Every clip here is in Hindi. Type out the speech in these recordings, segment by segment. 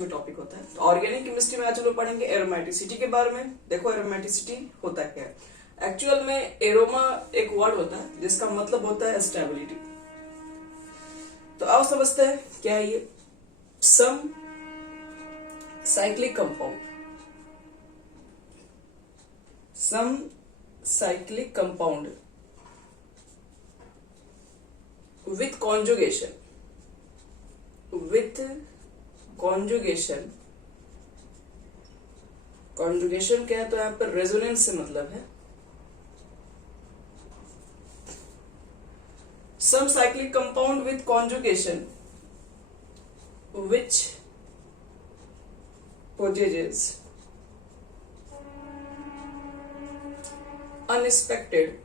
में टॉपिक होता है। तो ऑर्गेनिक केमिस्ट्री में आज हम लोग पढ़ेंगे एरोमेटिसिटी के बारे में। देखो एरोमेटिसिटी होता क्या है। एक्चुअल में एरोमा एक वर्ड होता है जिसका मतलब होता है स्टेबिलिटी। तो आओ समझते हैं क्या है ये। Some cyclic compound, some cyclic compound with conjugation, with conjugation, conjugation क्या है तो यहां पर रेजोनेंस से मतलब है। Some cyclic compound with conjugation which possesses unexpected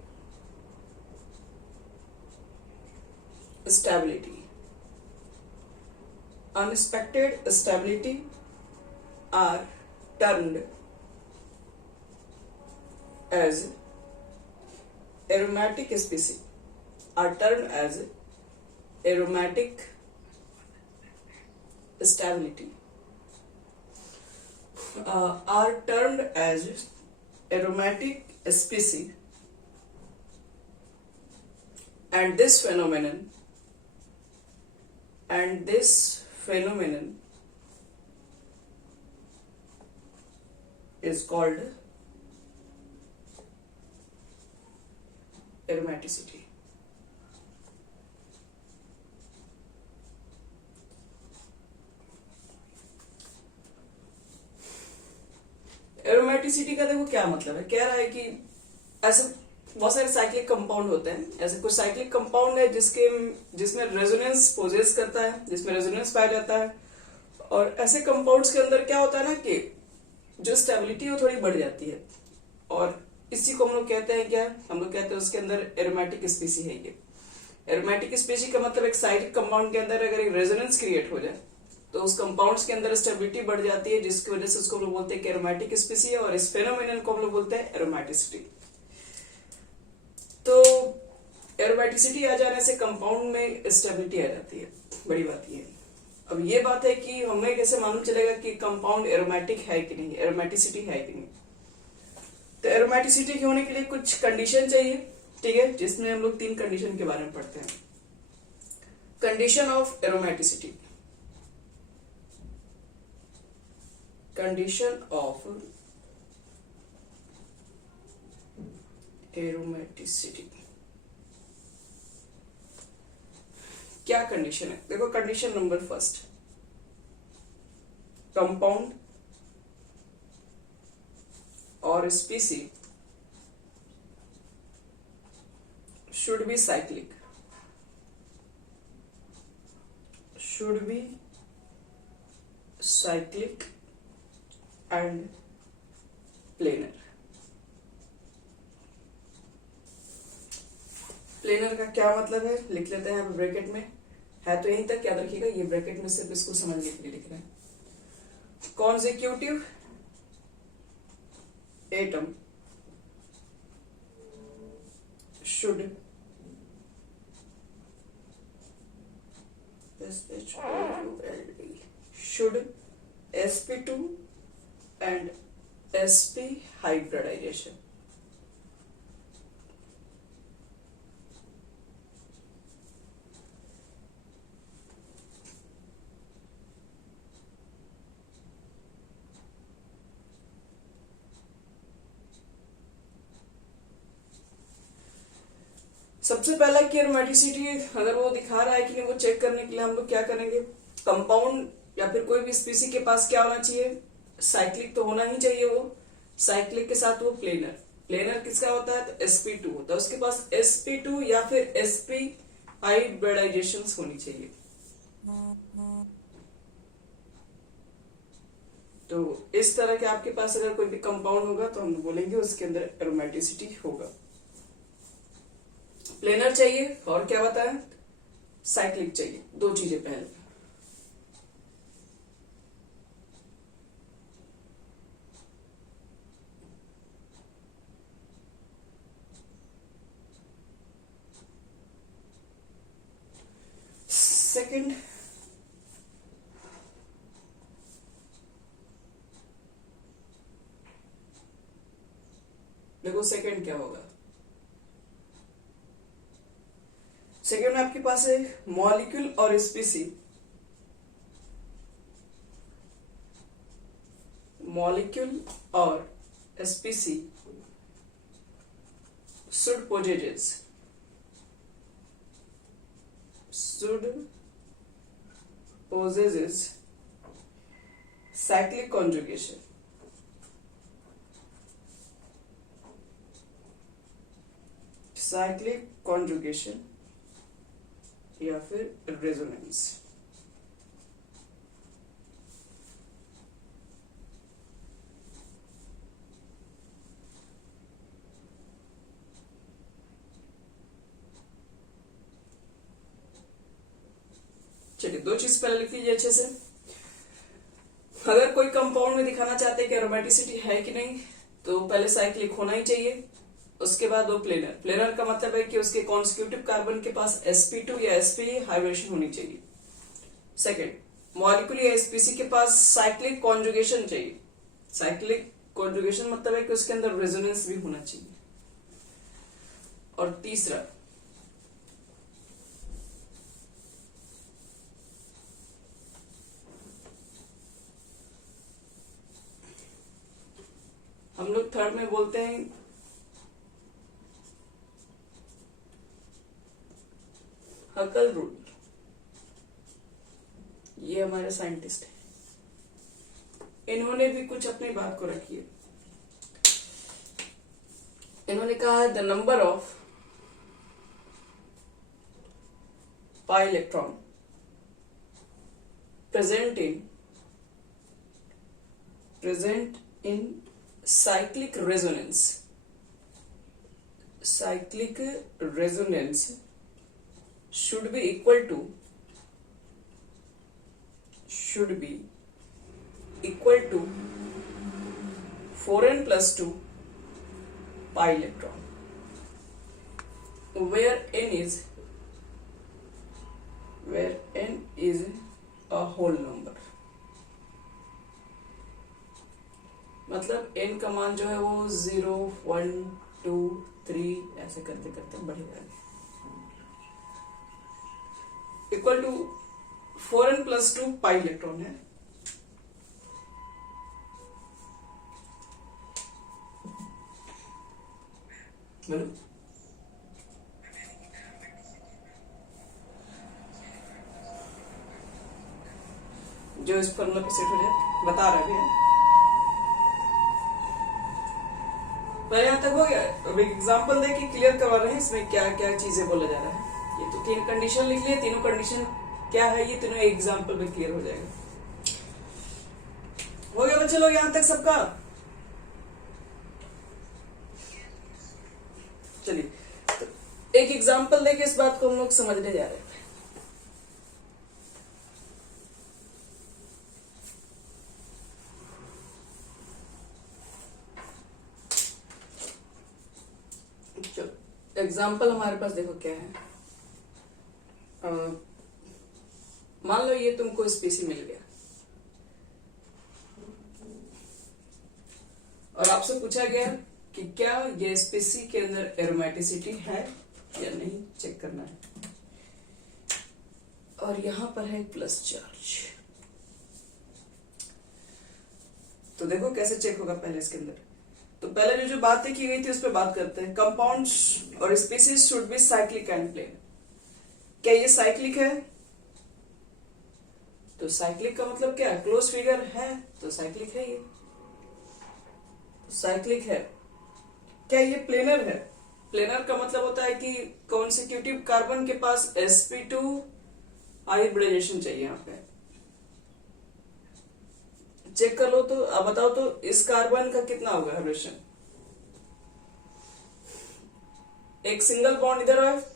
stability, unexpected stability are termed as aromatic species, are termed as aromatic stability, are termed as aromatic species, and this phenomenon is called aromaticity. Aromaticity का देखो क्या मतलब है। कह रहा है कि ऐसे बहुत सारे साइक्लिक कंपाउंड होते हैं। ऐसे कुछ साइक्लिक कंपाउंड है जिसमें रेजोनेंस पोजेस करता है, जिसमें रेजोनेंस पाया जाता है। और ऐसे कंपाउंड्स के अंदर क्या होता है ना कि जो स्टेबिलिटी है वो थोड़ी बढ़ जाती है। और इसी को हम लोग कहते हैं क्या, हम लोग कहते हैं उसके अंदर एरोमेटिक स्पीसी है ये। एरोमेटिक स्पीसी का मतलब एक साइक्लिक कंपाउंड के अंदर अगर एक रेजोनेंस क्रिएट हो जाए तो उस कंपाउंड्स के अंदर स्टेबिलिटी बढ़ जाती है, जिसकी वजह से उसको हम लोग बोलते हैं कि एरोमेटिक स्पीसी है। और इस फेनोमेनन को हम लोग बोलते हैं एरोमेटिसिटी। तो एरोमेटिसिटी आ जाने से कंपाउंड में स्टेबिलिटी आ जाती है, बड़ी बात ये है। अब ये बात है कि हमें कैसे मालूम चलेगा कि कंपाउंड एरोमेटिक है कि नहीं, एरोमेटिसिटी है कि नहीं। तो एरोमेटिसिटी के होने के लिए कुछ कंडीशन चाहिए, ठीक है, जिसमें हम लोग 3 कंडीशन के बारे में पढ़ते हैं। Condition of aromaticity, condition of aromaticity क्या कंडीशन है। देखो कंडीशन नंबर फर्स्ट, कंपाउंड और स्पीसी should be cyclic, should be cyclic and planar। Planar का क्या मतलब है लिख लेते हैं यहाँ ब्रैकेट में, है तो यहीं तक याद रखिएगा। ये ब्रैकेट में सिर्फ इसको समझने के लिए लिख रहे हैं। Consecutive atom should should sp2 and sp hybridization। सबसे पहला कि एरोमेटिसिटी अगर वो दिखा रहा है कि नहीं, वो चेक करने के लिए हम लोग क्या करेंगे, कंपाउंड या फिर कोई भी स्पीसी के पास क्या होना चाहिए, साइक्लिक तो होना ही चाहिए। वो साइक्लिक के साथ वो प्लेनर, प्लेनर किसका होता है तो sp2 होता है, उसके पास sp2 या फिर sp हाइब्रिडाइजेशन होनी चाहिए। तो इस तरह के आपके पास अगर कोई भी कंपाउंड होगा तो हम बोलेंगे उसके अंदर एरोमेटिसिटी होगा। प्लेनर चाहिए और क्या बताया, साइक्लिक चाहिए, 2 चीजें पहले। सेकंड, देखो सेकंड क्या होगा। सेकंड में आपके पास है मॉलिक्यूल और स्पीसी। मॉलिक्यूल और स्पीसी should possesses cyclic conjugation। Cyclic conjugation या फिर रेजोनेंस। चलिए दो चीज पहले लिख लीजिए अच्छे से। अगर कोई कंपाउंड में दिखाना चाहते हैं कि एरोमेटिसिटी है कि नहीं, तो पहले साइक्लिक होना ही चाहिए, उसके बाद वो प्लेनर। प्लेनर का मतलब है कि उसके कॉन्सिक्यूटिव कार्बन के पास sp2 या sp हाइब्रिडेशन होनी चाहिए। सेकंड, मॉलिक्यूल या स्पीसी के पास साइक्लिक कॉन्जुगेशन चाहिए। साइक्लिक कॉन्जुगेशन मतलब है कि उसके अंदर रेजोनेंस भी होना चाहिए। और तीसरा, हम लोग थर्ड में बोलते हैं हकल रूल। ये हमारे साइंटिस्ट हैं, इन्होंने भी कुछ अपनी बात को रखी है। इन्होंने कहा है the number of pi electron present in cyclic resonance should be equal to 4n plus 2 pi electron, where n is a whole number। मतलब n का मान जो है वो 0, 1, 2, 3 ऐसे करते करते बढ़ेगा। Equal to 4n plus 2 pi electron है। बोलो, जो इस फॉर्मूला पे सेट हो जाए बता रहा है। पहले यहां तक हो गया। अब एक एग्जांपल दे के क्लियर करवा रहे हैं इसमें क्या क्या चीजें बोला जा रहा है। ये तो 3 कंडीशन लिख लिए, तीनों कंडीशन क्या है ये तीनों एक एग्जांपल में क्लियर हो जाएगा। हो गया बच्चे लोग यहां तक सबका? चलिए तो एक एग्जांपल देके इस बात को हम लोग समझने जा रहे हैं। एग्जाम्पल हमारे पास देखो क्या है। मान लो ये तुमको स्पीसी मिल गया और आपसे पूछा गया कि क्या ये स्पीसी के अंदर एरोमेटिसिटी है या नहीं, चेक करना है। और यहां पर है प्लस चार्ज। तो देखो कैसे चेक होगा पहले इसके अंदर। तो पहले जो बातें की गई थी उस पर बात करते हैं। कंपाउंड्स और species should be cyclic and plane. क्या ये साइक्लिक है? तो साइक्लिक का मतलब क्या है? क्लोज फिगर है तो साइक्लिक है। ये तो साइक्लिक है। क्या ये प्लेनर है? प्लेनर का मतलब होता है कि कॉन्सिक्यूटिव कार्बन के पास sp2 हाइब्रिडाइजेशन चाहिए। यहां पे चेक कर लो। तो अब बताओ तो इस कार्बन का कितना होगा हाइब्रिडेशन? एक सिंगल बॉन्ड इधर है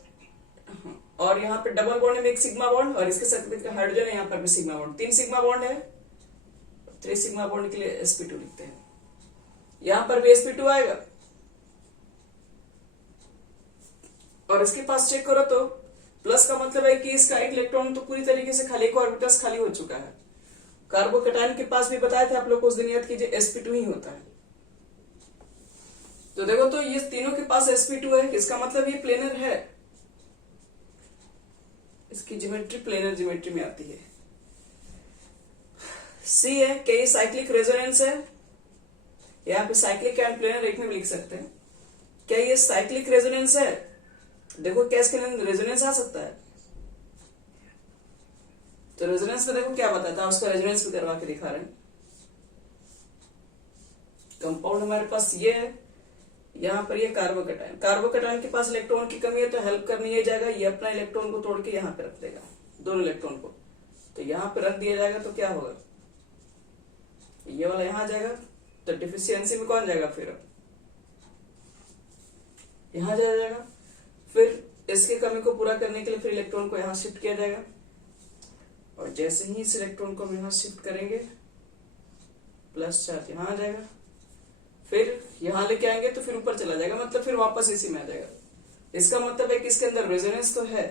और यहाँ पे डबल बॉन्ड में एक सिग्मा बॉन्ड और इसके साथ हाइड्रोजन है, यहाँ पर भी सिग्मा बॉन्ड। 3 सिग्मा बॉन्ड है। 3 सिग्मा बॉन्ड के लिए sp2 लिखते हैं। यहां पर भी sp2 आएगा और इसके पास चेक करो तो प्लस का मतलब है कि इसका एक इलेक्ट्रॉन तो पूरी तरीके से खाली, एक ऑर्बिटल्स खाली हो चुका है। कार्बोकेटायन के पास भी बताए थे आप लोग को उस दिन, याद कीजिए sp2 ही होता है। तो देखो, तो ये तीनों के पास sp2 है, इसका मतलब ये प्लेनर है, इसकी ज्योमेट्री प्लेनर ज्योमेट्री में आती है। सी है कि ये साइक्लिक रेजोनेंस है, यहाँ पे साइक्लिक एंड प्लेनर एक में लिख सकते हैं। क्या ये साइक्लिक रेजोनेंस है? देखो क्या इसके अंदर रेजोनेंस आ सकता है? तो रेजोनेंस में देखो क्या बताता है, उसका रेजोनेंस भी करवा के दिखा रहे हैं। कंपाउंड हमारे पास ये है, यहाँ पर ये कार्बोकैटायन, कार्बोकैटायन के पास इलेक्ट्रॉन की कमी है तो हेल्प करने ये जाएगा, ये अपना इलेक्ट्रॉन को तोड़ के यहाँ पे रख देगा, दोनों इलेक्ट्रॉन को, तो यहाँ पे रख दिया जाएगा तो क्या होगा, ये वाला यहाँ जाएगा, तो डिफिशियंसी में कौन जाएगा, फिर यहाँ जाएगा। फिर इसके कमी को पूरा करने के लिए फिर इलेक्ट्रॉन को यहाँ शिफ्ट किया जाएगा, और जैसे ही इस इलेक्ट्रॉन को हम यहाँ शिफ्ट करेंगे प्लस चार्ज यहाँ आ जाएगा, फिर यहाँ लेके आएंगे तो फिर ऊपर चला जाएगा, मतलब फिर वापस इसी में आ जाएगा। इसका मतलब है कि इसके अंदर रेजोनेंस तो है,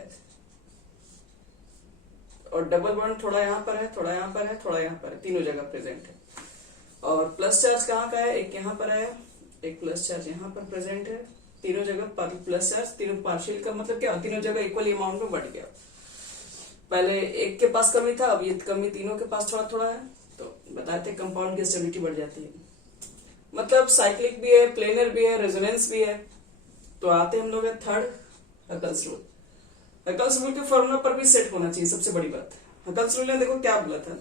और डबल बॉन्ड थोड़ा यहाँ पर है, थोड़ा यहाँ पर है, थोड़ा यहाँ पर है, तीनों जगह प्रेजेंट है। और प्लस चार्ज कहाँ का है, एक यहाँ पर है, एक प्लस चार्ज यहाँ पर प्रेजेंट है, तीनों जगह पर प्लस चार्ज, तीनों पार्शियल का मतलब क्या, तीनों जगह इक्वल अमाउंट में बढ़ गया। पहले एक के पास कमी था, अब ये कमी तीनों के पास थोड़ा थोड़ा है, तो बताते कंपाउंड की स्टेबिलिटी बढ़ जाती है। मतलब साइक्लिक भी है, प्लेनर भी है, रेजोनेंस भी है। तो आते हम लोग third, Huckel's rule. Huckel's rule के फॉर्मूला पर भी सेट होना चाहिए, सबसे बड़ी बात। हकल्स रूल ने देखो क्या बोला था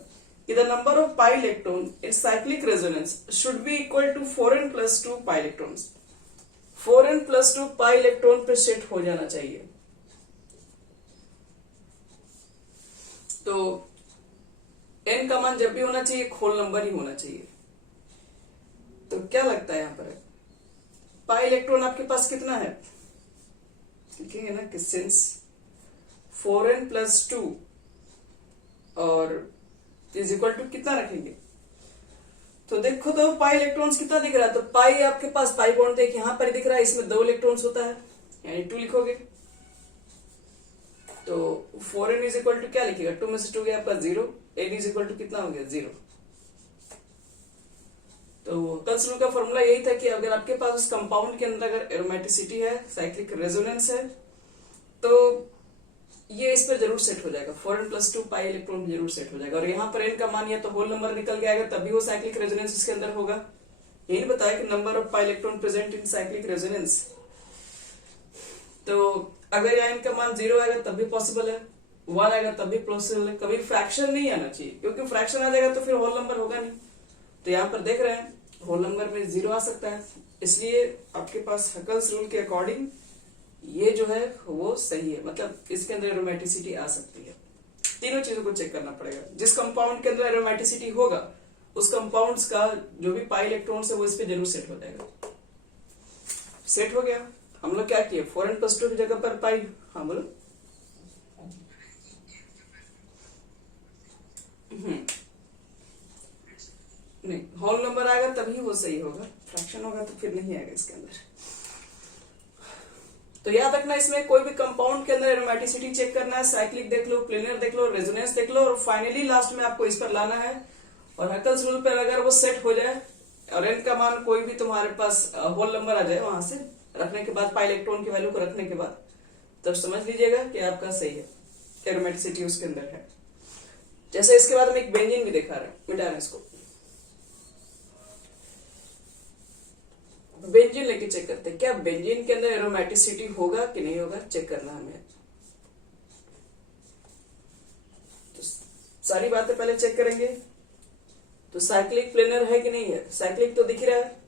कि the number of pi electron in cyclic resonance should be equal to 4n+2 pi electrons. 4n+2 pi electron पे सेट हो जाना चाहिए। तो n का मान जब भी होना चाहिए होल नंबर ही होना चाहिए। तो क्या लगता है यहाँ पर पाई इलेक्ट्रॉन आपके पास कितना है, लिखेंगे ना कि सिंस 4n+2 और इज इक्वल टू कितना रखेंगे, तो देखो तो पाई इलेक्ट्रॉन्स कितना दिख रहा है, तो पाई आपके पास पाई बॉन्ड एक यहाँ पर दिख रहा है, इसमें 2 इलेक्ट्रॉन्स होता है, यानी 2 लिखोगे। तो 4n इज इक्वल टू क्या लिखेगा, 2 में से 2 गया आपका 0, n इज इक्वल टू कितना हो गया 0। तो हकल्स रूल का फॉर्मूला यही था कि अगर आपके पास उस कंपाउंड के अंदर अगर एरोमेटिसिटी है, साइक्लिक रेजोनेंस है, तो ये इस पर जरूर सेट हो जाएगा, 4n+2 पाई इलेक्ट्रॉन जरूर सेट हो जाएगा। और यहाँ पर n का मान या तो होल नंबर निकल के आएगा तभी वो साइक्लिक रेजोनेंस इसके अंदर होगा। यही बताया कि number of pi electron present in cyclic resonance. तो अगर यहाँ n का मान 0 आएगा तब भी पॉसिबल है, 1 आएगा तब भी पॉसिबल है, कभी फ्रैक्शन नहीं आना चाहिए, क्योंकि फ्रैक्शन आ जाएगा तो फिर होल नंबर होगा नहीं। तो यहाँ पर देख रहे हैं होल नंबर में 0 आ सकता है, इसलिए आपके पास हकल्स रूल के अकॉर्डिंग ये जो है वो सही है, मतलब इसके अंदर एरोमेटिसिटी आ सकती है। तीनों चीजों को चेक करना पड़ेगा। जिस कंपाउंड के अंदर एरोमेटिसिटी होगा उस कंपाउंड्स का जो भी पाई इलेक्ट्रॉन्स है वो इस पे जरूर सेट हो जाएगा। सेट हो गया। हम लोग क्या किए, 4n+2 की जगह पर पाई, हाँ बोलो। नहीं, होल नंबर आएगा तभी वो सही होगा, फ्रैक्शन होगा तो फिर नहीं आएगा इसके अंदर। तो याद रखना, इसमें कोई भी कंपाउंड के अंदर एरोमेटिसिटी चेक करना है, साइक्लिक देख लो, प्लेनर देख लो, रेजोनेंस देख लो, और फाइनली लास्ट में आपको इस पर लाना है। और हकल्स रूल पर अगर वो सेट हो जाए और n का मान कोई भी तुम्हारे पास होल नंबर आ जाए वहां से रखने के बाद, पाई इलेक्ट्रॉन की वैल्यू को रखने के बाद, तब समझ लीजिएगा कि आपका सही है, एरोमेटिसिटी उसके अंदर है। जैसे इसके बाद हम एक बेंजीन भी दिखा रहे हैं, मिटा रहे इसको। बेंजीन लेके चेक करते हैं क्या बेंजीन के अंदर एरोमेटिसिटी होगा कि नहीं होगा, चेक करना हमें। तो सारी बातें पहले चेक करेंगे। तो साइक्लिक प्लेनर है कि नहीं है, साइक्लिक तो दिख रहा है,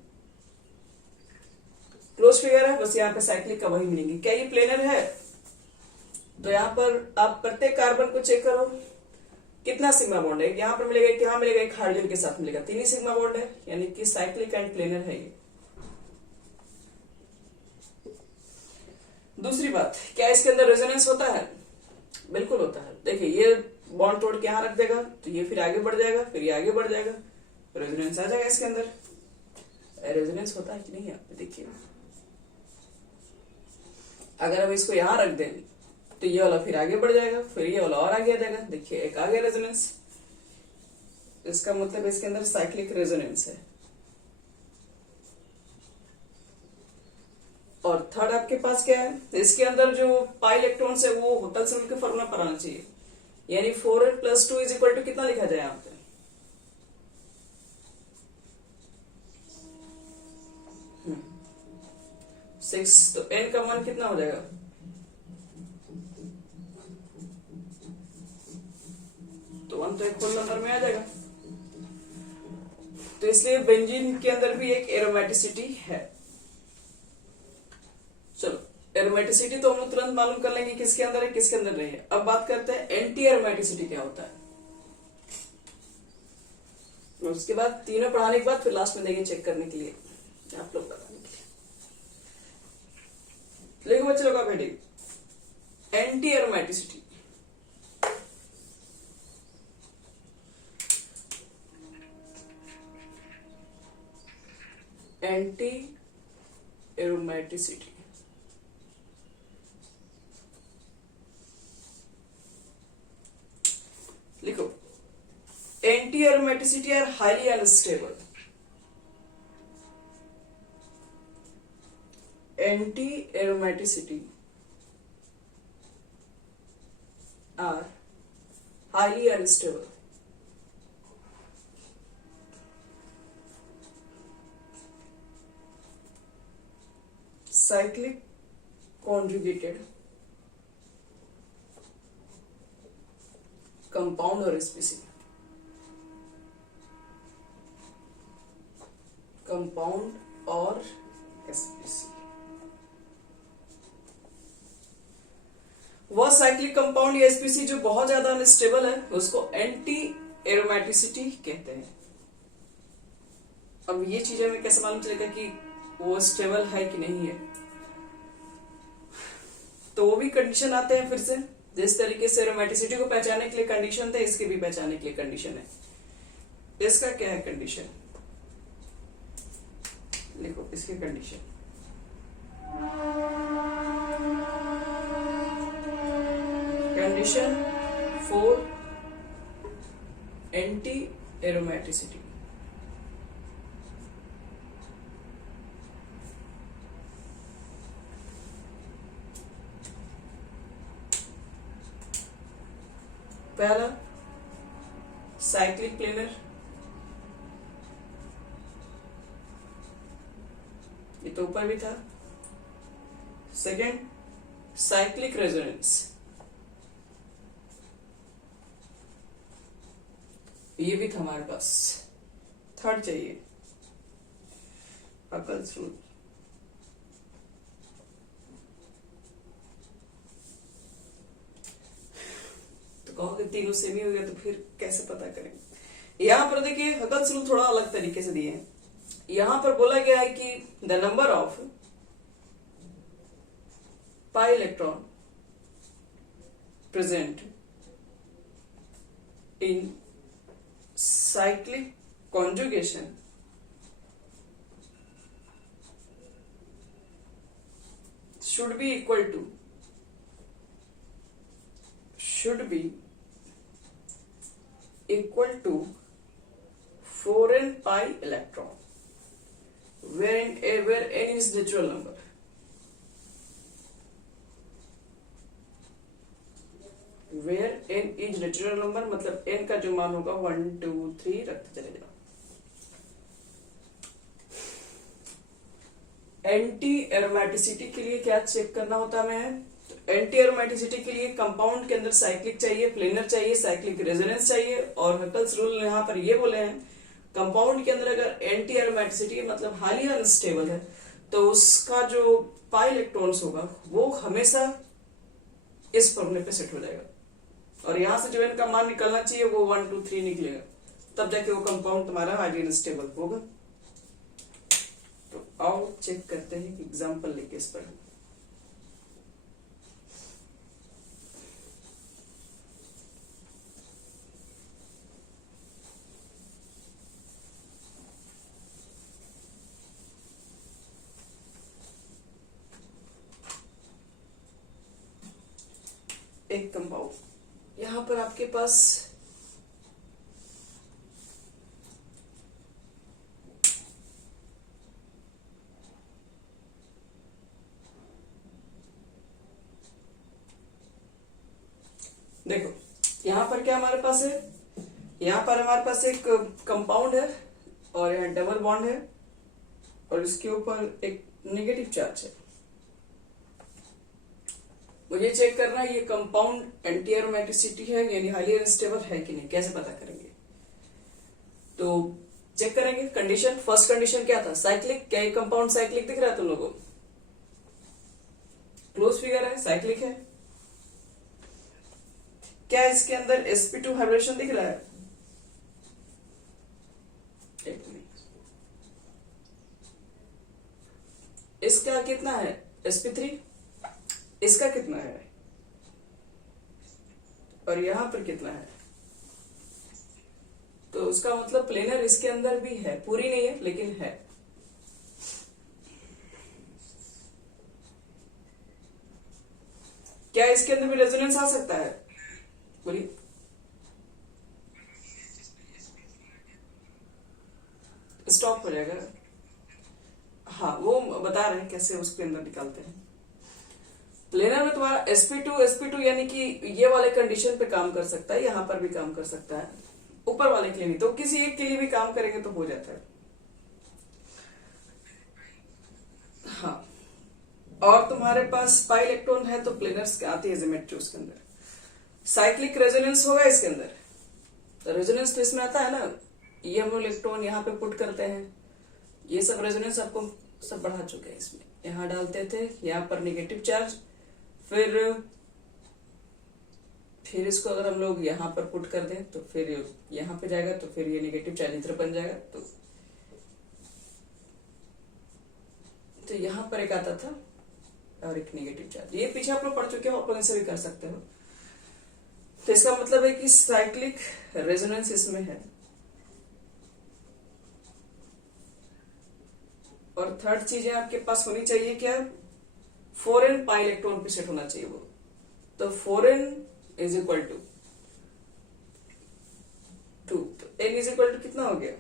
क्लोज फिगर है, बस यहाँ पे साइक्लिक का वही मिलेंगे। क्या ये प्लेनर है, तो यहाँ पर आप प्रत्येक कार्बन को चेक करो कितना सिग्मा बॉन्ड है, यहाँ पर मिलेगा, यहाँ मिलेगा, एक हाइड्रोजन के साथ मिलेगा, 3 ही सिग्मा बॉन्ड है, यानी कि साइक्लिक एंड प्लेनर है ये। दूसरी बात, क्या इसके अंदर रेजोनेंस होता है, बिल्कुल होता है। देखिए ये बॉन्ड तोड़ के यहाँ रख देगा तो ये फिर आगे बढ़ जाएगा, फिर ये आगे बढ़ जाएगा, रेजोनेंस आ जाएगा इसके अंदर। रेजोनेंस होता है कि नहीं, आप देखिए अगर हम इसको यहाँ रख दें तो ये वाला फिर आगे बढ़ जाएगा, फिर ये वाला और आगे आ जाएगा, देखिए एक आगे रेजोनेंस, इसका मतलब इसके अंदर साइक्लिक रेजोनेंस है। और थर्ड आपके पास क्या है, इसके अंदर जो पाई इलेक्ट्रॉन्स है वो हकल्स रूल के फॉर्मूला पर आना चाहिए, यानी 4n + 2 = कितना लिखा जाए यहाँ पे, 6। तो n का मान कितना हो जाएगा, तो 1 तो एक होल नंबर में आ जाएगा। तो इसलिए बेंजीन के अंदर भी एक एरोमेटिसिटी है। चलो, एरोमेटिसिटी तो हम लोग तुरंत मालूम कर लेंगे किसके अंदर है किसके अंदर नहीं है। अब बात करते हैं एंटी एरोमेटिसिटी क्या होता है। उसके बाद तीनों पढ़ाने के बाद फिर लास्ट में देंगे चेक करने के लिए, आप लोग बताने के लिए। लिखो बच्चे लोग आप heading, anti aromaticity. Anti aromaticity लिखो, anti aromaticity are highly unstable. Anti aromaticity are highly unstable. cyclic conjugated compound और SPC, कंपाउंड और SPC, वह साइक्लिक कंपाउंड या SPC जो बहुत ज्यादा अनस्टेबल है उसको एंटी एरोमेटिसिटी कहते हैं। अब ये चीजें हमें कैसे मालूम चलेगा कि वो स्टेबल है कि नहीं है, तो वो भी कंडीशन आते हैं फिर से, जिस तरीके से एरोमेटिसिटी को पहचानने के लिए कंडीशन थे, इसके भी पहचानने के लिए कंडीशन है। इसका क्या है कंडीशन, लिखो इसके condition, condition for anti aromaticity. पहला साइक्लिक प्लेनर, ये तो ऊपर भी था। सेकेंड साइक्लिक रेजोनेंस, ये भी था हमारे पास। थर्ड चाहिए हकल्स रूल। कहोगे तीनों सेम ही हो गया तो फिर कैसे पता करें। यहां पर देखिए हकल्स रूल थोड़ा अलग तरीके से दिए हैं। यहां पर बोला गया है कि the number of pi electron present in cyclic conjugation should be equal to 4n pi electron, where n is natural number. Where n is natural number मतलब n का जो मान होगा 1 2 3 रखते चले जाओ। एंटी एरोमेटिसिटी के लिए क्या चेक करना होता है हमें, एंटी एरोमेटिसिटी के लिए कंपाउंड के अंदर साइक्लिक चाहिए, प्लेनर चाहिए, साइक्लिक रेजोनेंस चाहिए। और हकल्स रूल यहाँ पर ये बोले हैं कंपाउंड के अंदर अगर एंटी एरोमेटिसिटी मतलब हाईली अनस्टेबल है तो उसका जो पाई इलेक्ट्रॉन्स होगा वो हमेशा इस फॉर्मूले पे सेट हो जाएगा, और यहां से जो इनका मान निकलना चाहिए वो 1 2 3 निकलेगा, तब जाके वो कंपाउंड तुम्हारा हाईली अनस्टेबल होगा। तो आओ चेक करते हैं एग्जाम्पल लेके इस पर। एक कंपाउंड यहां पर आपके पास देखो यहाँ पर क्या हमारे पास है, यहाँ पर हमारे पास एक कंपाउंड है और यहाँ डबल बॉन्ड है और इसके ऊपर एक नेगेटिव चार्ज है। मुझे चेक करना है ये कंपाउंड एंटी एरोमेटिसिटी है यानी हाईली अनस्टेबल है कि नहीं। कैसे पता करेंगे? तो चेक करेंगे कंडीशन। फर्स्ट कंडीशन क्या था? साइक्लिक। क्या ये कंपाउंड साइक्लिक दिख रहा है तुम लोगों को? क्लोज फिगर है, साइक्लिक है। क्या इसके अंदर sp2 हाइब्रिडेशन दिख रहा है? एक मिनट, इसका कितना है? sp3। इसका कितना है? और यहां पर कितना है? तो उसका मतलब प्लेनर इसके अंदर भी है, पूरी नहीं है लेकिन है। क्या इसके अंदर भी रेजोनेंस आ सकता है? बोलिए। स्टॉप हो जाएगा। हाँ वो बता रहे हैं कैसे उसके अंदर निकालते हैं। प्लेनर में तुम्हारा sp2 यानी कि ये वाले कंडीशन पे काम कर सकता है, यहां पर भी काम कर सकता है, ऊपर वाले के लिए नहीं। तो किसी एक के लिए भी काम करेंगे तो हो जाता है। हाँ, और तुम्हारे पास पाई इलेक्ट्रॉन है तो प्लेनर्स आती है ज्योमेट्री उसके अंदर। साइक्लिक रेजोनेंस होगा इसके अंदर, तो रेजोनेंस तो इसमें आता है ना। ये हम लोग इलेक्ट्रॉन यहाँ पे पुट करते हैं, ये सब रेजोनेंस आपको सब बढ़ा चुके हैं इसमें। यहाँ डालते थे, यहाँ पर नेगेटिव चार्ज, फिर इसको अगर हम लोग यहाँ पर पुट कर दें तो फिर यहाँ पे जाएगा, तो फिर ये नेगेटिव चार्ज इधर बन जाएगा। तो यहाँ पर एक आता था और एक नेगेटिव चार्ज, ये पीछे आप लोग पढ़ चुके हो, अपन इसे भी कर सकते हो। तो इसका मतलब है कि साइक्लिक रेजोनेंस इसमें है। और थर्ड चीज आपके पास होनी चाहिए क्या? 4n पाई इलेक्ट्रॉन पे सेट होना चाहिए वो। तो 4n इज इक्वल टू 2। तो n इज इक्वल टू कितना हो गया?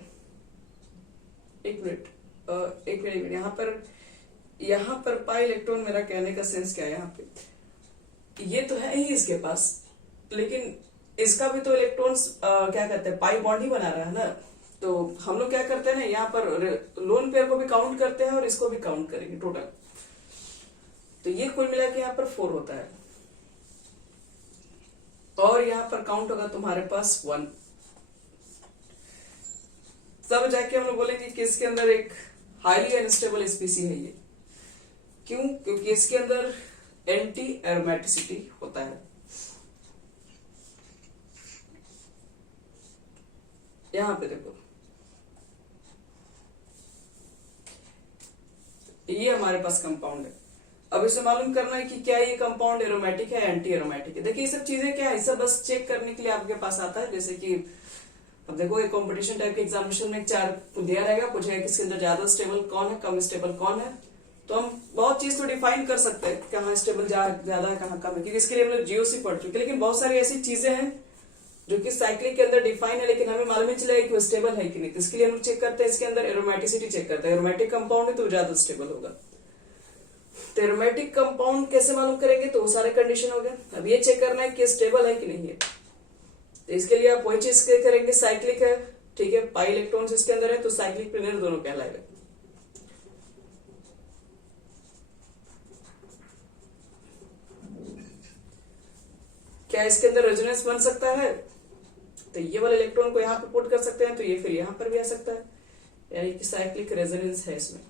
एक मिनट यहाँ पर पाई इलेक्ट्रॉन, मेरा कहने का सेंस क्या है, यहाँ पे ये तो है ही इसके पास, लेकिन इसका भी तो इलेक्ट्रॉन्स क्या कहते हैं, पाई बॉन्ड ही बना रहा है ना। तो हम लोग क्या करते हैं ना, यहाँ पर लोन पेयर को भी काउंट करते हैं और इसको भी काउंट करेंगे टोटल। तो ये कुल मिला के यहाँ पर 4 होता है और यहाँ पर काउंट होगा तुम्हारे पास 1। तब जाके हम लोग बोलेंगे कि इसके अंदर एक हाईली अनस्टेबल स्पीसी है ये। क्यों? क्योंकि इसके अंदर एंटी एरोमेटिसिटी होता है। यहां पे देखो, ये हमारे पास कंपाउंड है। अब इसे मालूम करना है कि क्या ये कंपाउंड एरोमेटिक है, एंटी एरोमेटिक है। देखिए ये सब चीजें क्या है, सब बस चेक करने के लिए आपके पास आता है। जैसे कि अब देखो एक कंपटीशन टाइप के एग्जामिनेशन में 4 दिया रहेगा, पूछेगा कि इसके अंदर ज्यादा स्टेबल कौन है, कम स्टेबल कौन है। तो हम बहुत चीज तो डिफाइन कर सकते हैं, कहाँ स्टेबल ज्यादा है, कहाँ कम है, क्योंकि इसके लिए हम लोग जीओसी पढ़ चुके। लेकिन बहुत सारी ऐसी चीजें हैं जो कि साइक्लिक के अंदर डिफाइन है, लेकिन हमें मालूम नहीं चलेगा कि वो स्टेबल है कि नहीं। तो इसके लिए हम लोग चेक करते हैं, इसके अंदर एरोमेटिसिटी चेक करते हैं। एरोमेटिक कंपाउंड है तो ज्यादा स्टेबल होगा। तो एरोमेटिक कंपाउंड कैसे मालूम करेंगे? तो वो सारे कंडीशन हो गए। अब ये चेक करना है कि स्टेबल है कि नहीं है। तो इसके लिए आप वही चीज करेंगे, साइक्लिक है, ठीक है, पाई इलेक्ट्रॉन्स इसके अंदर है, तो साइक्लिक प्लेनर दोनों कहलाएगा। क्या इसके अंदर रेजोनेंस बन सकता है? तो ये वाले इलेक्ट्रॉन को यहाँ पे पुट कर सकते हैं, तो ये फिर यहाँ पर भी आ सकता है, यानी कि साइक्लिक रेजोनेंस है इसमें।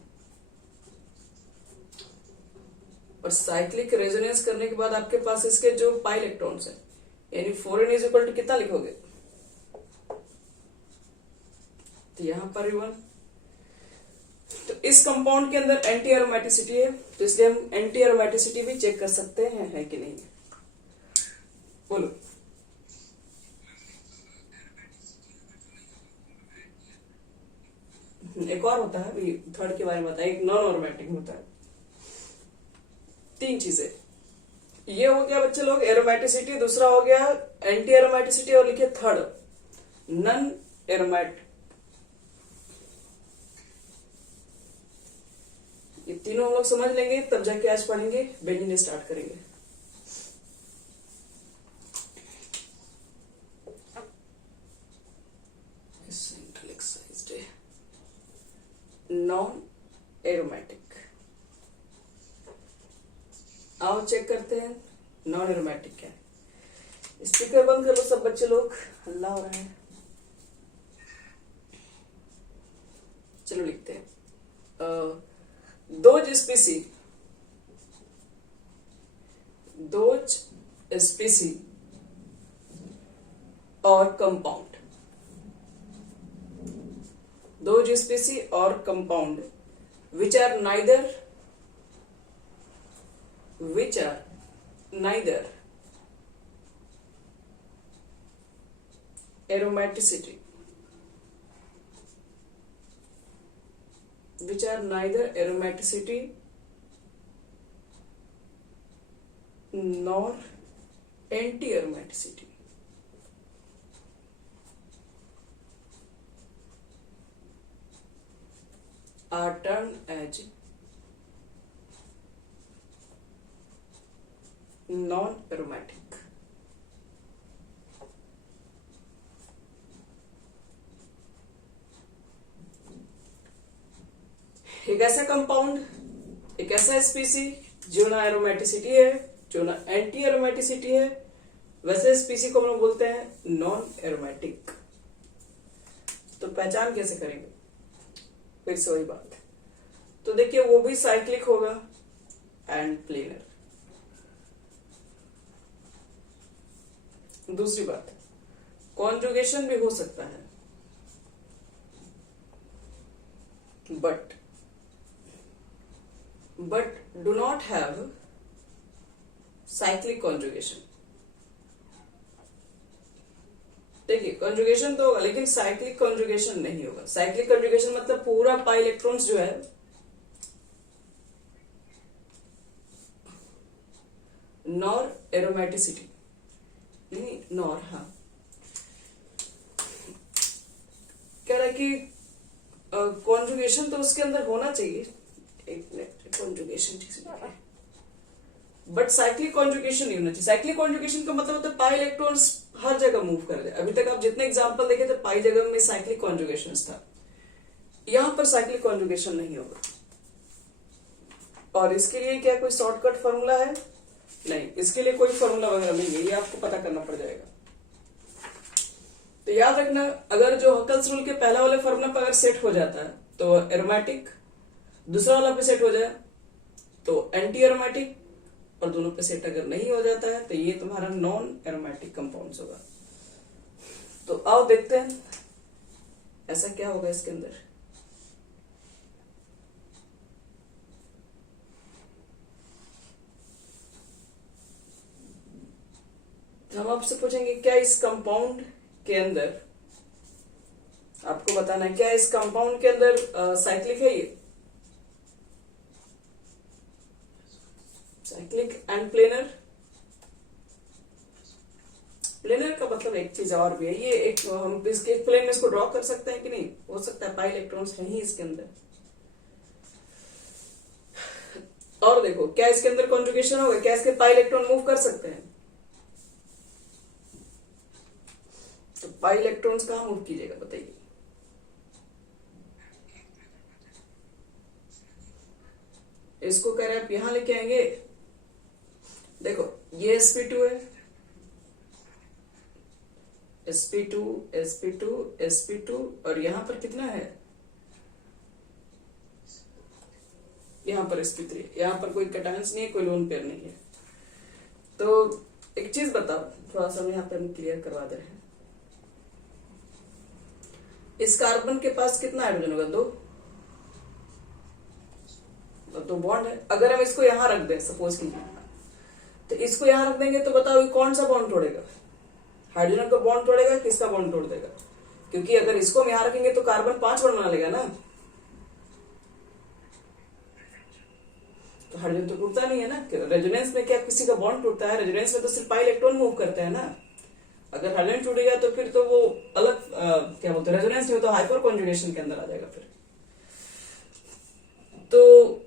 और साइक्लिक रेजोनेंस करने के बाद आपके पास इसके जो पाई इलेक्ट्रॉन्स है, यानी 4n इज इक्वल टू कितना लिखोगे? तो यहां पर 1। तो इस कंपाउंड के अंदर एंटी एरोमेटिसिटी है, तो इसलिए हम एंटी एरोमेटिसिटी भी चेक कर सकते हैं है कि नहीं। बोलो। एक और होता है, अभी थर्ड के बारे में बताया, एक नॉन एरोमेटिक होता है। 3 चीजें, ये हो गया बच्चे लोग एरोमेटिसिटी, दूसरा हो गया एंटी एरोमेटिसिटी, और लिखिए थर्ड नॉन एरोमेट। ये तीनों हम लोग समझ लेंगे, तब जाके आज पढ़ेंगे, बेंजीन स्टार्ट करेंगे। Non aromatic. आओ चेक करते हैं नॉन एरोमेटिक क्या है। स्पीकर बंद कर लो सब बच्चे लोग, हल्ला हो रहा है। चलो लिखते हैं दोज स्पीसी और कंपाउंड, दोज स्पीसी और compound which are neither aromaticity, which are neither aromaticity nor anti-aromaticity, are termed as non-aromatic। एक ऐसा कंपाउंड, एक ऐसा स्पीसी जो ना एरोमेटिसिटी है, जो ना एंटी एरोमेटिसिटी है, वैसे स्पीसी को हम लोग बोलते हैं नॉन एरोमेटिक। तो पहचान कैसे करेंगे, फिर से वही बात। तो देखिए वो भी साइक्लिक होगा एंड प्लेनर। दूसरी बात, कॉन्जुगेशन भी हो सकता है, but do not have cyclic conjugation. देखिए कॉन्जुगेशन तो होगा लेकिन साइक्लिक कॉन्जुगेशन नहीं होगा। साइक्लिक कॉन्जुगेशन मतलब पूरा पाई इलेक्ट्रॉन्स जो है नॉर एरोमेटिसिटी नहीं, नॉर, हाँ कह रहा है कि कॉन्जुगेशन तो उसके अंदर होना चाहिए, एक मिनट, कॉन्जुगेशन ठीक से, बट साइक्लिक कॉन्जुगेशन नहीं होना चाहिए। साइक्लिक कॉन्जुगेशन का मतलब होता है पाई इलेक्ट्रॉन्स हर जगह मूव कर रहे हैं। अभी तक आप जितने एग्जांपल देखे थे पाई जगह में साइक्लिक कॉन्जुगेशन था, यहां पर साइक्लिक कॉन्जुगेशन नहीं होगा। और इसके लिए क्या कोई शॉर्टकट फॉर्मूला है? नहीं, इसके लिए कोई फॉर्मूला वगैरह नहीं है, ये आपको पता करना पड़ जाएगा। तो याद रखना, अगर जो हकल्स रूल के पहला वाले फॉर्मूला पर अगर सेट हो जाता है तो एरोमेटिक, दूसरा वाला पे सेट हो जाए तो एंटी एरोमेटिक, और दोनों पे सेट अगर नहीं हो जाता है तो ये तुम्हारा नॉन एरोमेटिक कंपाउंड्स होगा। तो आओ देखते हैं ऐसा क्या होगा इसके अंदर। हम आपसे पूछेंगे क्या इस कंपाउंड के अंदर, आपको बताना है क्या इस कंपाउंड के अंदर साइक्लिक है, ये साइक्लिक एंड प्लेनर। प्लेनर का मतलब एक चीज और भी है, ये एक हम इसके एक प्लेन में इसको ड्रॉ कर सकते हैं कि नहीं, हो सकता है पाई इलेक्ट्रॉन्स है ही इसके अंदर। और देखो क्या इसके अंदर कॉन्जुगेशन होगा, क्या इसके पाई इलेक्ट्रॉन मूव कर सकते हैं? तो पाई इलेक्ट्रॉन्स कहां मूव कीजिएगा बताइए? इसको कह रहे हैं आप यहां लेके आएंगे। देखो ये sp2 है, sp2 sp2 sp2, और यहां पर कितना है, यहां पर sp3, यहां पर कोई कैटायंस नहीं है, कोई लोन पेयर नहीं है। तो एक चीज बताओ, थोड़ा सा यहां पे हम क्लियर करवा दे रहे हैं। इस कार्बन के पास कितना हाइड्रोजन होगा? दो बॉन्ड है। अगर हम इसको यहां रख दें सपोज कीजिए, तो इसको यहां रख देंगे तो बताओ ये कौन सा बॉन्ड तोड़ेगा? हाइड्रोजन का बॉन्ड तोड़ेगा, किसका बॉन्ड तोड़ देगा? क्योंकि अगर इसको हम यहां रखेंगे तो कार्बन 5 बॉन्ड बना लेगा ना, तो हाइड्रोजन तो टूटता नहीं है ना। रेजोनेंस में क्या किसी का बॉन्ड टूटता है? रेजोनेंस में तो सिर्फ पाई इलेक्ट्रॉन मूव करते हैं ना। अगर हाइड्रोजन टूटेगा तो फिर तो वो अलग क्या बोलते हैं, रेजोनेंस नहीं, तो हाइपर कॉन्जुगेशन के अंदर आ जाएगा फिर। तो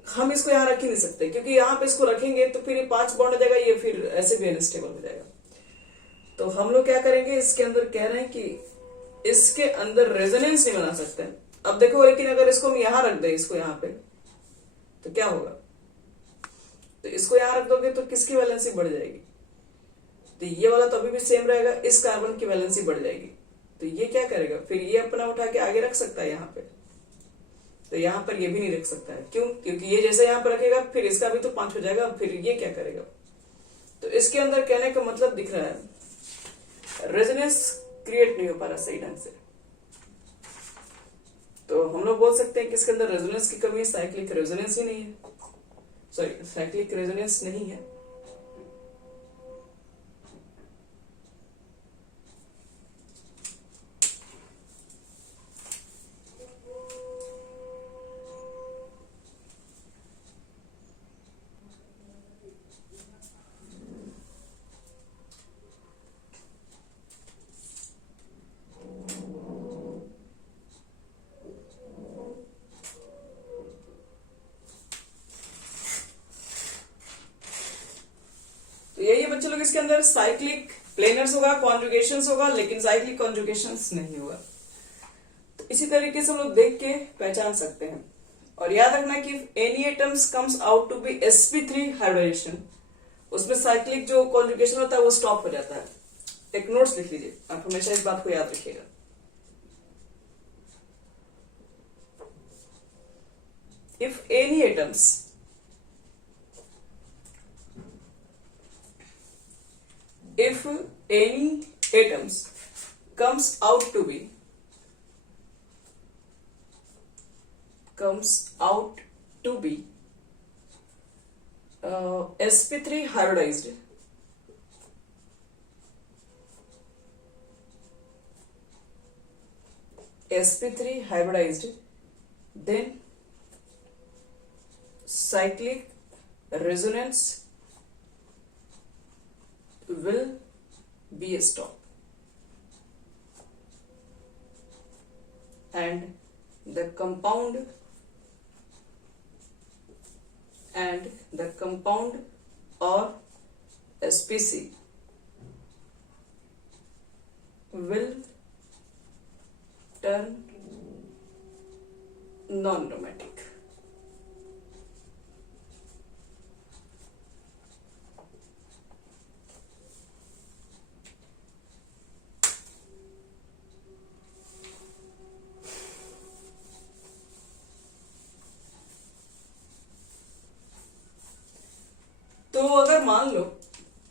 हम इसको यहां रख ही नहीं सकते, क्योंकि यहां पे इसको रखेंगे तो फिर ये 5 बॉन्ड हो जाएगा, ये फिर ऐसे भी अनस्टेबल हो जाएगा। तो हम लोग क्या करेंगे, इसके अंदर कह रहे हैं कि इसके अंदर रेजोनेंस नहीं बना सकते। अब देखो, लेकिन अगर इसको हम यहां रख दें, इसको यहां पे, तो क्या होगा? तो इसको यहां रख दोगे तो किसकी वैलेंसी बढ़ जाएगी? तो ये वाला तो अभी भी सेम रहेगा, इस कार्बन की वैलेंसी बढ़ जाएगी। तो ये क्या करेगा फिर? ये अपना उठा के आगे रख सकता है यहाँ पे, तो यहाँ पर ये भी नहीं रख सकता है। क्यों? क्योंकि ये जैसे यहाँ पर रखेगा फिर इसका भी तो 5 हो जाएगा, फिर ये क्या करेगा? तो इसके अंदर कहने का मतलब दिख रहा है, रेजोनेंस क्रिएट नहीं हो पा रहा सही ढंग से। तो हम लोग बोल सकते हैं कि इसके अंदर रेजोनेंस की कमी है, साइक्लिक रेजोनेंस ही नहीं है, सॉरी साइक्लिक रेजोनेंस नहीं है। तो यही है बच्चे लोग, इसके अंदर साइक्लिक प्लेनर्स होगा, कॉन्जुगेशंस होगा, लेकिन साइक्लिक कॉन्जुगेशंस नहीं होगा। तो इसी तरीके से हम लोग देख के पहचान सकते हैं। और याद रखना कि any atoms comes out to be sp3 hybridization, उसमें साइक्लिक जो कॉन्जुगेशन होता है वो स्टॉप हो जाता है। एक नोट्स लिख लीजिए, आप हमेशा इस बात को याद रखिएगा। If any atoms if any atoms comes out to be sp3 hybridized, then cyclic resonance will be a stop, and the compound or SPC will turn non-aromatic. तो अगर मान लो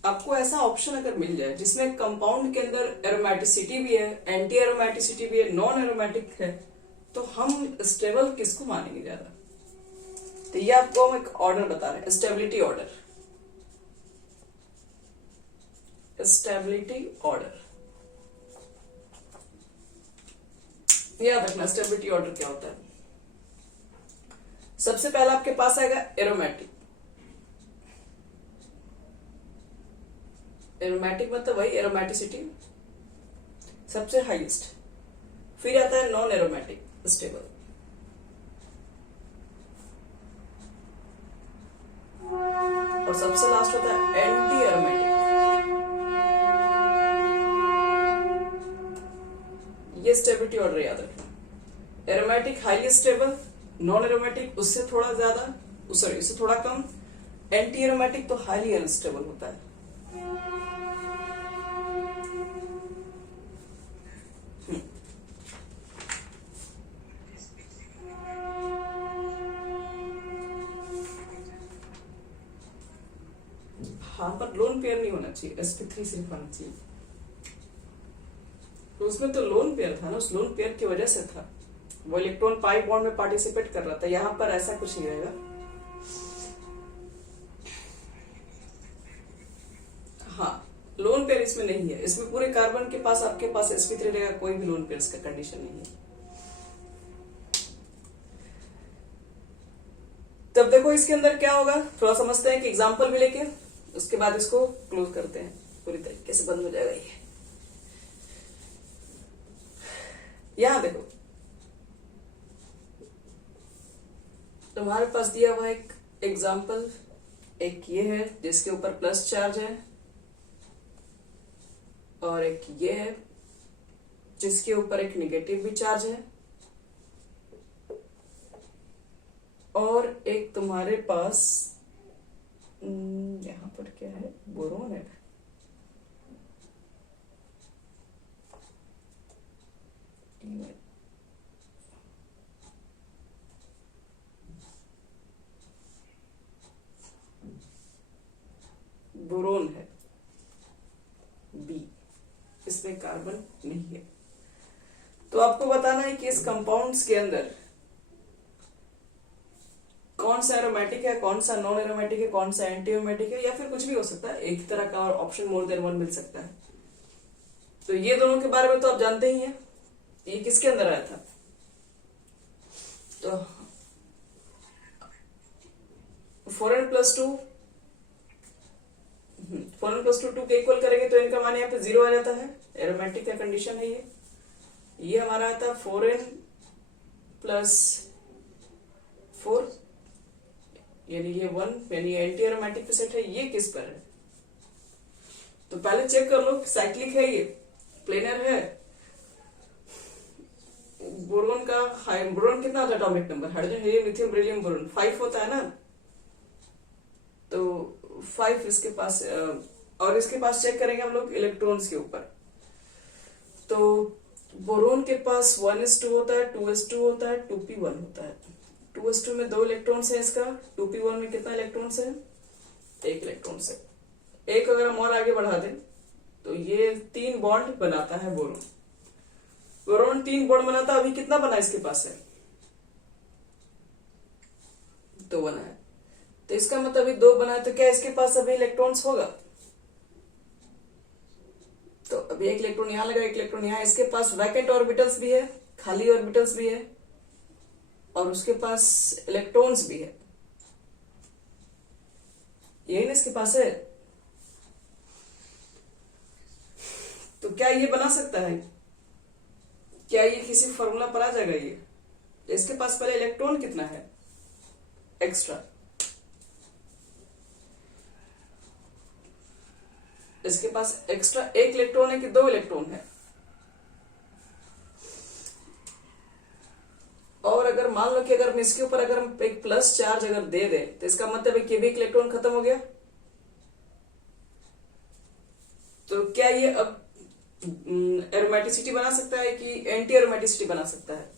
आपको ऐसा ऑप्शन अगर मिल जाए जिसमें कंपाउंड के अंदर एरोमेटिसिटी भी है, एंटी एरोमेटिसिटी भी है, नॉन एरोमेटिक है, तो हम स्टेबल किसको मानेंगे ज्यादा? तो ये आपको हम एक ऑर्डर बता रहे हैं, स्टेबिलिटी ऑर्डर। स्टेबिलिटी ऑर्डर याद रखना, स्टेबिलिटी ऑर्डर क्या होता है। सबसे पहला आपके पास आएगा एरोमेटिक। एरोमेटिक मतलब वही एरोमेटिसिटी सबसे हाईएस्ट, फिर आता है नॉन एरोमेटिक स्टेबल, और सबसे लास्ट होता है एंटी एरोमेटिक। ये स्टेबिलिटी ऑर्डर याद रखना। Aromatic highly stable, non aromatic उससे थोड़ा ज्यादा, सॉरी उससे थोड़ा कम, एंटी एरोमेटिक तो हाईली अनस्टेबल होता है। हाँ, पर लोन पेयर नहीं होना चाहिए, sp3 सिर्फ होना चाहिए। तो उसमें तो लोन पेयर था ना, उस लोन पेयर की वजह से था, वो इलेक्ट्रॉन पाई बॉन्ड में पार्टिसिपेट कर रहा था। यहाँ पर ऐसा कुछ नहीं रहेगा। हाँ, लोन पेयर इसमें नहीं है, इसमें पूरे कार्बन के पास आपके पास sp3 रहेगा, कोई भी लोन पेयर का कंडीशन नहीं है। तब देखो इसके अंदर क्या होगा, थोड़ा समझते हैं कि एग्जाम्पल भी लेके उसके बाद इसको क्लोज करते हैं, पूरी तरीके से बंद हो जाएगा ये। यहां देखो तुम्हारे पास दिया हुआ एक एग्जाम्पल, एक ये है जिसके ऊपर प्लस चार्ज है, और एक ये है जिसके ऊपर एक निगेटिव भी चार्ज है, एक तुम्हारे पास यहाँ पर क्या है, बोरोन है। बोरोन है बी, इसमें कार्बन नहीं है। तो आपको बताना है कि इस कंपाउंड्स के अंदर कौन सा एरोमेटिक है, कौन सा नॉन एरोमेटिक है, कौन सा एंटी एरोमेटिक है, या फिर कुछ भी हो सकता है, एक तरह का ऑप्शन मोर देन वन मिल सकता है। तो ये दोनों के बारे में तो आप जानते ही हैं। ये किसके अंदर आया था? तो 4n+2 2 के इक्वल करेंगे तो इनका मान यहाँ पे 0 आ जाता है। एरोमेटिक का कंडीशन है ये हमारा आता है 4n+4, यानी ये 1, यानी एंटी एरोमेटिक पे सेट है। ये किस पर है? तो पहले चेक कर लो, साइक्लिक है, ये प्लेनर है। बोरोन का बोरोन कितना होता है atomic number? Hydrogen helium lithium beryllium boron 5 होता है ना। तो 5 इसके पास, और इसके पास चेक करेंगे हम लोग इलेक्ट्रॉन्स के ऊपर। तो बोरोन के पास 1s2 होता है, 2s2 होता है, 2p1 होता है। 2s2 में 2 इलेक्ट्रॉन्स है इसका, 2p1 में कितना इलेक्ट्रॉन्स है? 1 इलेक्ट्रॉन्स है। एक अगर हम और आगे बढ़ा दें तो ये 3 बॉन्ड बनाता है बोरोन। बोरोन 3 बॉन्ड बनाता है। अभी कितना बना इसके पास है? 2 बना है। तो इसका मतलब अभी 2 बना है, तो क्या इसके पास अभी इलेक्ट्रॉन्स होगा? तो अभी 1 इलेक्ट्रॉन यहां लगा, 1 इलेक्ट्रॉन यहां। इसके पास वैकेंट ऑर्बिटल्स भी है, खाली ऑर्बिटल्स भी है, और उसके पास इलेक्ट्रॉन्स भी है। यही ना इसके पास है। तो क्या ये बना सकता है? क्या ये किसी फॉर्मूला पर आ जाएगा? ये इसके पास पहले इलेक्ट्रॉन कितना है एक्स्ट्रा? इसके पास एक्स्ट्रा 1 इलेक्ट्रॉन है कि 2 इलेक्ट्रॉन है? और अगर मान लो कि अगर हम इसके ऊपर अगर हम एक प्लस चार्ज अगर दे दें तो इसका मतलब है कि भी एक इलेक्ट्रॉन खत्म हो गया। तो क्या ये अब एरोमेटिसिटी बना सकता है कि एंटी एरोमेटिसिटी बना सकता है?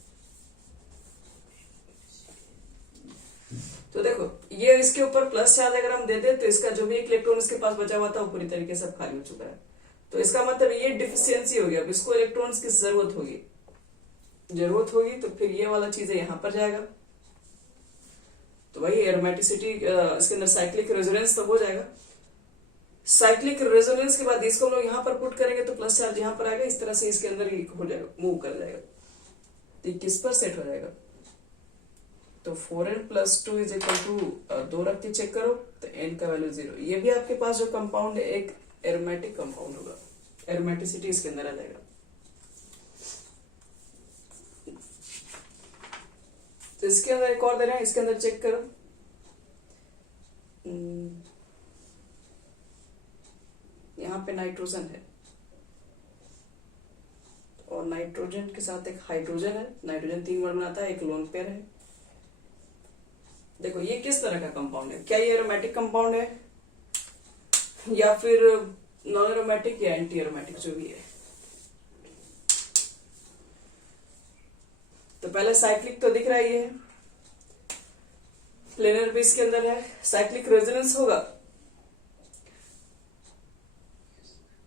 तो देखो, ये इसके ऊपर प्लस चार्ज अगर हम दे दें तो इसका जो भी एक इलेक्ट्रॉन इसके पास बचा हुआ था वो पूरी तरीके से खाली हो चुका है। तो इसका मतलब ये डिफिशियंसी हो गया। अब इसको इलेक्ट्रॉन्स की जरूरत होगी तो फिर ये वाला चीज है यहां पर जाएगा। तो वही एरोमेटिसिटी, इसके अंदर साइक्लिक रेजोनेंस तब हो जाएगा। साइक्लिक रेजोनेंस के बाद इसको हम लोग यहां पर पुट करेंगे तो प्लस चार्ज यहां पर आएगा। इस तरह से इसके अंदर ही हो जाएगा, मूव कर जाएगा। तो किस पर सेट हो जाएगा? तो 4n+2 इज इक्वल टू 2 रख के चेक करो तो n का वैल्यू 0। ये भी आपके पास जो कंपाउंड है एक एरोमेटिक कंपाउंड होगा। एरोमेटिसिटी इसके अंदर आ जाएगा। तो इसके अंदर एक और दे रहे हैं, इसके अंदर चेक करो। यहाँ पे नाइट्रोजन है और नाइट्रोजन के साथ एक हाइड्रोजन है। नाइट्रोजन 3 बार बनाता है, एक लोन पेयर है। देखो ये किस तरह का कंपाउंड है? क्या ये एरोमेटिक कंपाउंड है या फिर नॉन एरोमेटिक या एंटी एरोमेटिक, जो भी है। तो पहले साइक्लिक तो दिख रहा ही है, प्लेनर भी इसके अंदर है, साइक्लिक रेजोनेंस होगा।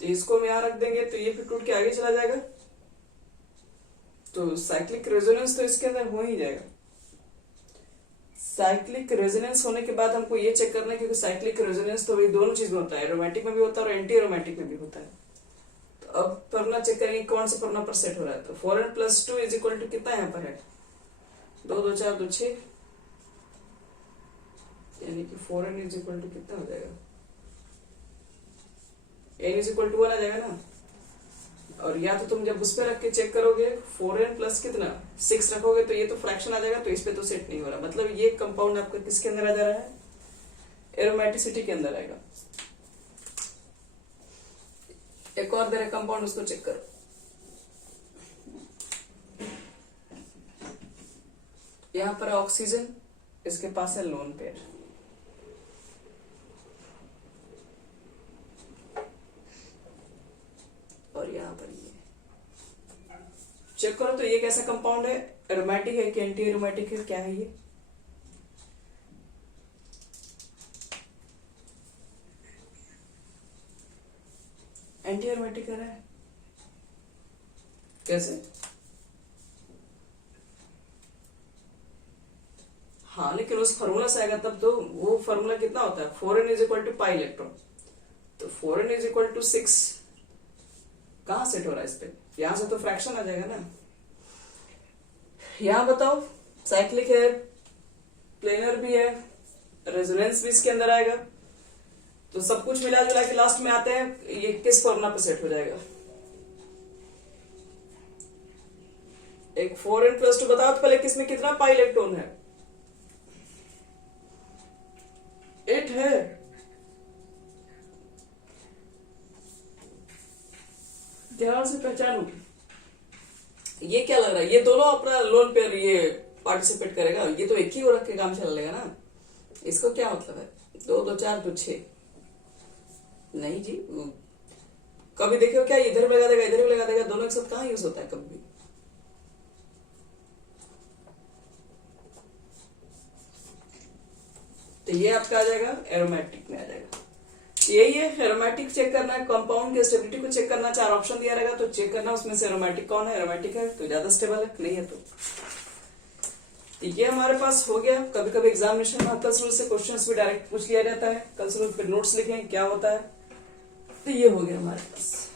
तो इसको हम यहां रख देंगे तो ये फिर टूट के आगे चला जाएगा। तो साइक्लिक रेजोनेंस तो इसके अंदर हो ही जाएगा। साइक्लिक रेजोनेंस होने के बाद हमको ये चेक करना है, क्योंकि साइक्लिक रेजोनेंस तो वही दोनों चीज में होता है, एरोमेटिक में भी होता है और एंटी एरोमेटिक में भी होता है। तो अब फॉर्मूला चेक करेंगे कौन से फॉर्मूला पर सेट हो रहा है। तो 4n+2 इज इक्वल टू कितना यहाँ पर है? 2 2 4 2 6, यानी कि 4n इज इक्वल टू कितना हो जाएगा? n इज इक्वल टू 1 आ जाएगा ना। और या तो तुम जब उस पर रख के चेक करोगे 4n प्लस कितना 6 रखोगे तो ये तो फ्रैक्शन आ जाएगा, तो इस पे तो सेट नहीं हो रहा। मतलब ये कंपाउंड आपका किसके अंदर आ जा रहा है? एरोमेटिसिटी के अंदर आएगा। एक और दे रहा कंपाउंड, उसको चेक करो। यहां पर ऑक्सीजन इसके पास है लोन पेयर। और यहां पर ये चेक करो तो ये कैसा कंपाउंड है, एरोमेटिक है कि एंटी एरोमेटिक है, क्या है ये? एंटी एरोमेटिक है। कैसे? हाँ, लेकिन उस फॉर्मूला से आएगा तब तो। वो फॉर्मूला कितना होता है? 4n is equal to pi electron. तो 4n इज इक्वल टू 6 कहां सेट हो रहा है इस पे? यहां से तो फ्रैक्शन आ जाएगा ना। यहां बताओ, साइक्लिक है, प्लेनर भी है, रेजोनेंस भी इसके अंदर आएगा, तो सब कुछ मिला जुला के लास्ट में आते हैं ये किस फॉर्मूला पे सेट हो जाएगा? एक 4n+2 बताओ तो पहले किसमें कितना पाई इलेक्ट्रॉन है? 8 है। ध्यान से पहचानो। ये क्या लग रहा है? ये दोनों अपना लोन पेयर ये पार्टिसिपेट करेगा, ये तो एक ही हो रख के काम चल लेगा ना। इसको क्या मतलब है? 2 2 4 2 6 नहीं जी, कभी देखे हो क्या? इधर भी लगा देगा, इधर भी लगा देगा, दोनों एक साथ कहाँ यूज होता है कभी भी? तो ये आपका आ जाएगा एरोमेटिक में आ जाएगा। यही है, एरोमेटिक चेक करना है, कंपाउंड की स्टेबिलिटी को चेक करना। 4 ऑप्शन दिया रहेगा तो चेक करना उसमें से एरोमेटिक कौन है। एरोमेटिक है तो ज्यादा स्टेबल है, नहीं है तो ये हमारे पास हो गया। कभी कभी एग्जामिनेशन में हल्का से क्वेश्चंस भी डायरेक्ट पूछ लिया जाता है, कल से फिर नोट्स लिखें क्या होता है। तो ये हो गया हमारे पास।